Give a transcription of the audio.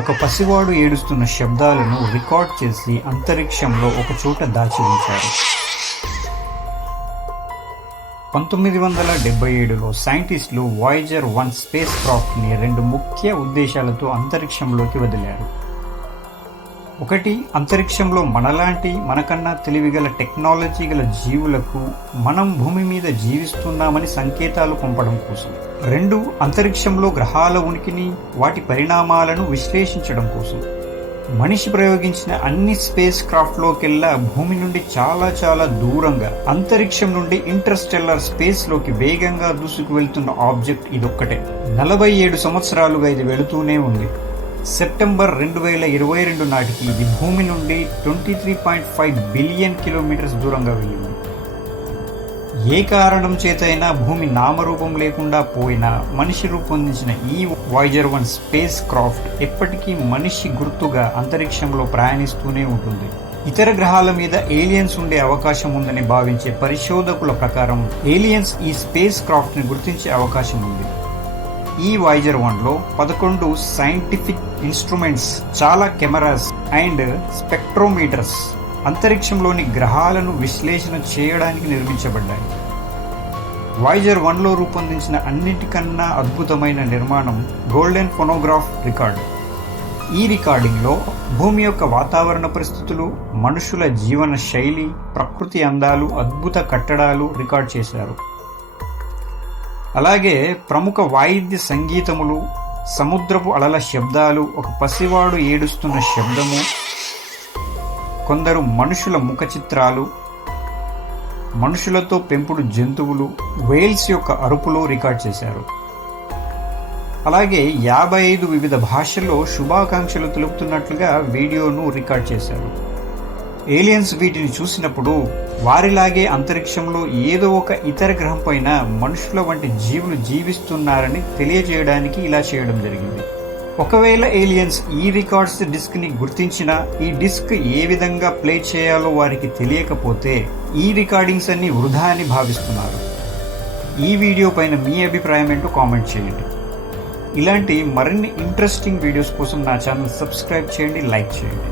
ఒక పసివాడు ఏడుస్తున్న శబ్దాలను రికార్డ్ చేసి అంతరిక్షంలో ఒక చోట దాచి ఉంచారు. 1977లో సైంటిస్టులు వాయేజర్ 1 స్పేస్ క్రాఫ్ట్ని 2 ముఖ్య ఉద్దేశాలతో అంతరిక్షంలోకి వదిలారు. ఒకటి, అంతరిక్షంలో మనకన్నా తెలివిగల టెక్నాలజీ గల జీవులకు మనం భూమి మీద జీవిస్తున్నామని సంకేతాలు పంపడం కోసం. 2, అంతరిక్షంలో గ్రహాల ఉనికిని, వాటి పరిణామాలను విశ్లేషించడం కోసం. మనిషి ప్రయోగించిన అన్ని స్పేస్ క్రాఫ్ట్లోకెల్లా భూమి నుండి చాలా చాలా దూరంగా అంతరిక్షం నుండి ఇంటర్స్టెల్లార్ స్పేస్ లోకి వేగంగా దూసుకు వెళ్తున్న ఆబ్జెక్ట్ ఇదొక్కటే. 47 సంవత్సరాలుగా ఇది వెళుతూనే ఉంది. సెప్టెంబర్ 2022 నాటికి ఇది భూమి నుండి 23.5 బిలియన్ కిలోమీటర్స్ దూరంగా వెళ్ళింది. ఏ కారణం చేతైనా భూమి నామరూపం లేకుండా పోయినా మనిషి రూపొందించిన ఈ వాయేజర్ 1 స్పేస్ క్రాఫ్ట్ ఎప్పటికీ మనిషి గుర్తుగా అంతరిక్షంలో ప్రయాణిస్తూనే ఉంటుంది. ఇతర గ్రహాల మీద ఏలియన్స్ ఉండే అవకాశం ఉందని భావించే పరిశోధకుల ప్రకారం ఏలియన్స్ ఈ స్పేస్ క్రాఫ్ట్ ని గుర్తించే అవకాశం ఉంది. ఈ వాయేజర్ 1లో 11 సైంటిఫిక్ ఇన్స్ట్రుమెంట్స్, చాలా కెమెరాస్ అండ్ స్పెక్ట్రోమీటర్స్ అంతరిక్షంలోని గ్రహాలను విశ్లేషణ చేయడానికి నిర్మించబడ్డాయి. వాయేజర్ 1లో రూపొందించిన అన్నిటికన్నా అద్భుతమైన నిర్మాణం గోల్డెన్ ఫోనోగ్రాఫ్ రికార్డ్. ఈ రికార్డింగ్లో భూమి యొక్క వాతావరణ పరిస్థితులు, మనుషుల జీవన శైలి, ప్రకృతి అందాలు, అద్భుత కట్టడాలు రికార్డ్ చేశారు. అలాగే ప్రముఖ వాయిద్య సంగీతములు, సముద్రపు అలల శబ్దాలు, ఒక పసివాడు ఏడుస్తున్న శబ్దము, కొందరు మనుషుల ముఖ చిత్రాలు, మనుషులతో పెంపుడు జంతువులు, వేల్స్ యొక్క అరుపులు రికార్డ్ చేశారు. అలాగే 55 వివిధ భాషల్లో శుభాకాంక్షలు తెలుపుతున్నట్లుగా వీడియోను రికార్డ్ చేశారు. ఏలియన్స్ వీటిని చూసినప్పుడు వారిలాగే అంతరిక్షంలో ఏదో ఒక ఇతర గ్రహం పైన మనుషుల వంటి జీవులు జీవిస్తున్నారని తెలియజేయడానికి ఇలా చేయడం జరిగింది. ఒకవేళ ఏలియన్స్ ఈ రికార్డ్స్ డిస్క్ ని గుర్తించినా ఈ డిస్క్ ఏ విధంగా ప్లే చేయాలో వారికి తెలియకపోతే ఈ రికార్డింగ్స్ అన్ని వృధా అని భావిస్తున్నారు. ఈ వీడియో పైన మీ అభిప్రాయం ఏంటో కామెంట్ చేయండి. ఇలాంటి మరిన్ని ఇంట్రెస్టింగ్ వీడియోస్ కోసం నా ఛానల్ సబ్స్క్రైబ్ చేయండి, లైక్ చేయండి.